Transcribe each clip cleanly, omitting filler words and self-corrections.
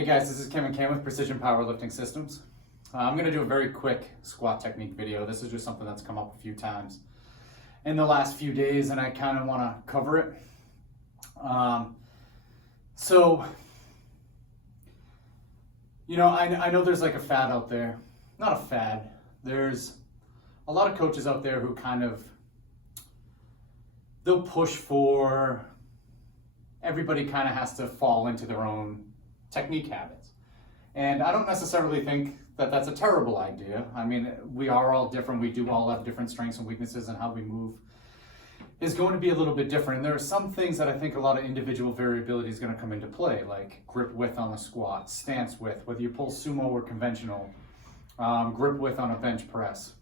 Hey guys, this is Kevin Cam with Precision Powerlifting Systems. I'm going to do a very quick squat technique video. This is just something that's come up a few times in the last few days and I kind of want to cover it. I know there's like a fad out there. Not a fad. There's a lot of coaches out there who they'll push for everybody kind of has to fall into their own technique habits. And I don't necessarily think that that's a terrible idea. I mean, we are all different. We do all have different strengths and weaknesses, and how we move is going to be a little bit different. And there are some things that I think a lot of individual variability is going to come into play, like grip width on the squat, stance width, whether you pull sumo or conventional, grip width on a bench press,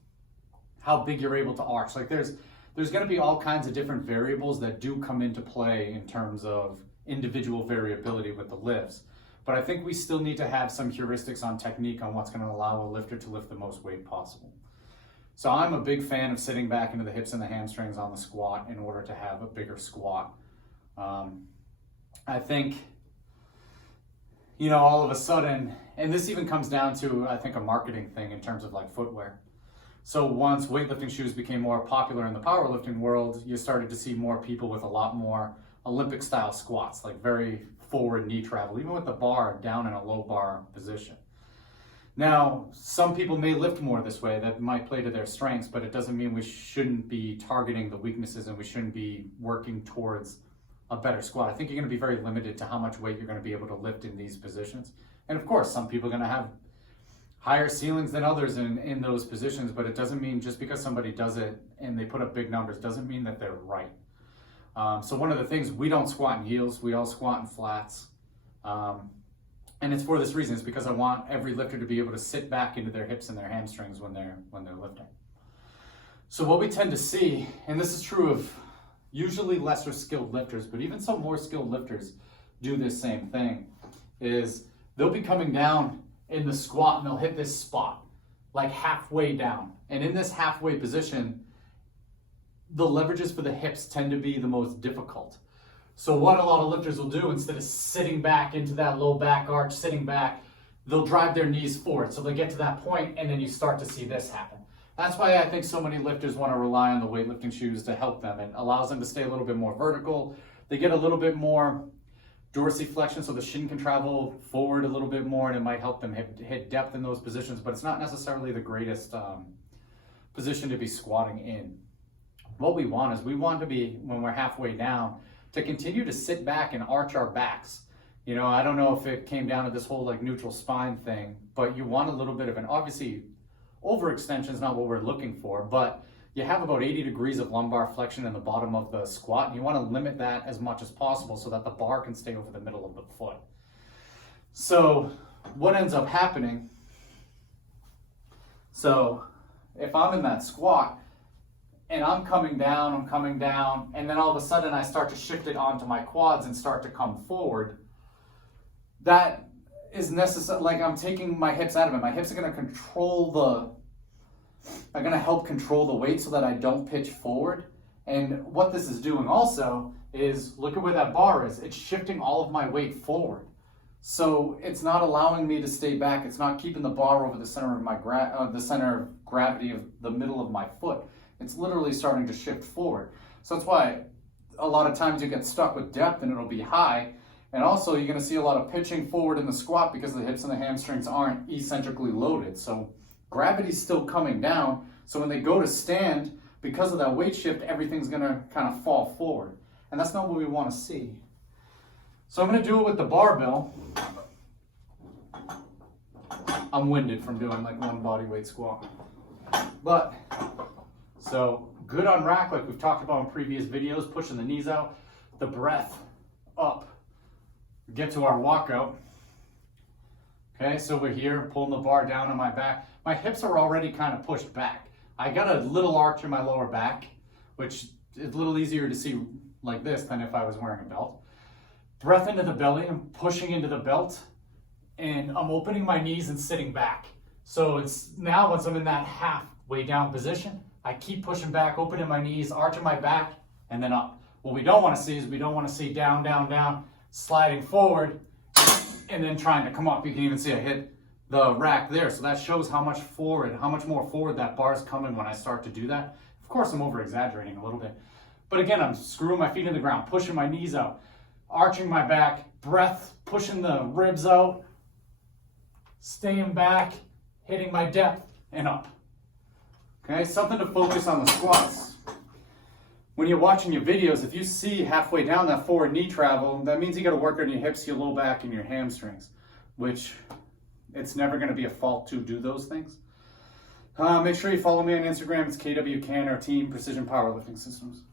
how big you're able to arch. Like there's going to be all kinds of different variables that do come into play in terms of individual variability with the lifts. But I think we still need to have some heuristics on technique on what's going to allow a lifter to lift the most weight possible. So I'm a big fan of sitting back into the hips and the hamstrings on the squat in order to have a bigger squat. I think, all of a sudden, and this even comes down to, I think, a marketing thing in terms of like footwear. So once weightlifting shoes became more popular in the powerlifting world, you started to see more people with a lot more Olympic style squats, like very forward knee travel, even with the bar down in a low bar position. Now, some people may lift more this way, that might play to their strengths, but it doesn't mean we shouldn't be targeting the weaknesses and we shouldn't be working towards a better squat. I think you're going to be very limited to how much weight you're going to be able to lift in these positions. And of course, some people are going to have higher ceilings than others in those positions, but it doesn't mean just because somebody does it and they put up big numbers doesn't mean that they're right. So one of the things, we don't squat in heels, we all squat in flats. And it's for this reason. It's because I want every lifter to be able to sit back into their hips and their hamstrings when they're lifting. So what we tend to see, and this is true of usually lesser skilled lifters, but even some more skilled lifters do this same thing, is they'll be coming down in the squat and they'll hit this spot, like halfway down. And in this halfway position, the leverages for the hips tend to be the most difficult. So what a lot of lifters will do, instead of sitting back into that low back arch, sitting back, they'll drive their knees forward. So they get to that point and then you start to see this happen. That's why I think so many lifters want to rely on the weightlifting shoes to help them. It allows them to stay a little bit more vertical. They get a little bit more dorsiflexion, so the shin can travel forward a little bit more, and it might help them hit depth in those positions, but it's not necessarily the greatest position to be squatting in. What we want is, we want to be, when we're halfway down, to continue to sit back and arch our backs. I don't know if it came down to this whole like neutral spine thing, but you want a little bit of an, obviously overextension is not what we're looking for, but you have about 80 degrees of lumbar flexion in the bottom of the squat, and you want to limit that as much as possible so that the bar can stay over the middle of the foot. So what ends up happening, so if I'm in that squat and I'm coming down, and then all of a sudden I start to shift it onto my quads and start to come forward, that is necessary. Like I'm taking my hips out of it. My hips are going to help control the weight so that I don't pitch forward. And what this is doing also is, look at where that bar is. It's shifting all of my weight forward. So it's not allowing me to stay back. It's not keeping the bar over the center of my the center of gravity of the middle of my foot. It's literally starting to shift forward. So that's why a lot of times you get stuck with depth and it'll be high. And also you're going to see a lot of pitching forward in the squat because the hips and the hamstrings aren't eccentrically loaded. So gravity's still coming down. So when they go to stand, because of that weight shift, everything's going to kind of fall forward. And that's not what we want to see. So I'm going to do it with the barbell. I'm winded from doing like one body weight squat. So good on rack, like we've talked about in previous videos, pushing the knees out, the breath up. Get to our walkout. Okay, so we're here, pulling the bar down on my back. My hips are already kind of pushed back. I got a little arch in my lower back, which is a little easier to see like this than if I was wearing a belt. Breath into the belly, I'm pushing into the belt, and I'm opening my knees and sitting back. So it's now, once I'm in that halfway down position, I keep pushing back, opening my knees, arching my back, and then up. What we don't want to see is, we don't want to see down, down, down, sliding forward, and then trying to come up. You can even see I hit the rack there. So that shows how much more forward that bar is coming when I start to do that. Of course, I'm over exaggerating a little bit. But again, I'm screwing my feet in the ground, pushing my knees out, arching my back, breath, pushing the ribs out, staying back, hitting my depth, and up. Okay, something to focus on the squats. When you're watching your videos, if you see halfway down that forward knee travel, that means you got to work on your hips, your low back, and your hamstrings, which it's never going to be a fault to do those things. Make sure you follow me on Instagram. It's KW Can, our team, Precision Powerlifting Systems.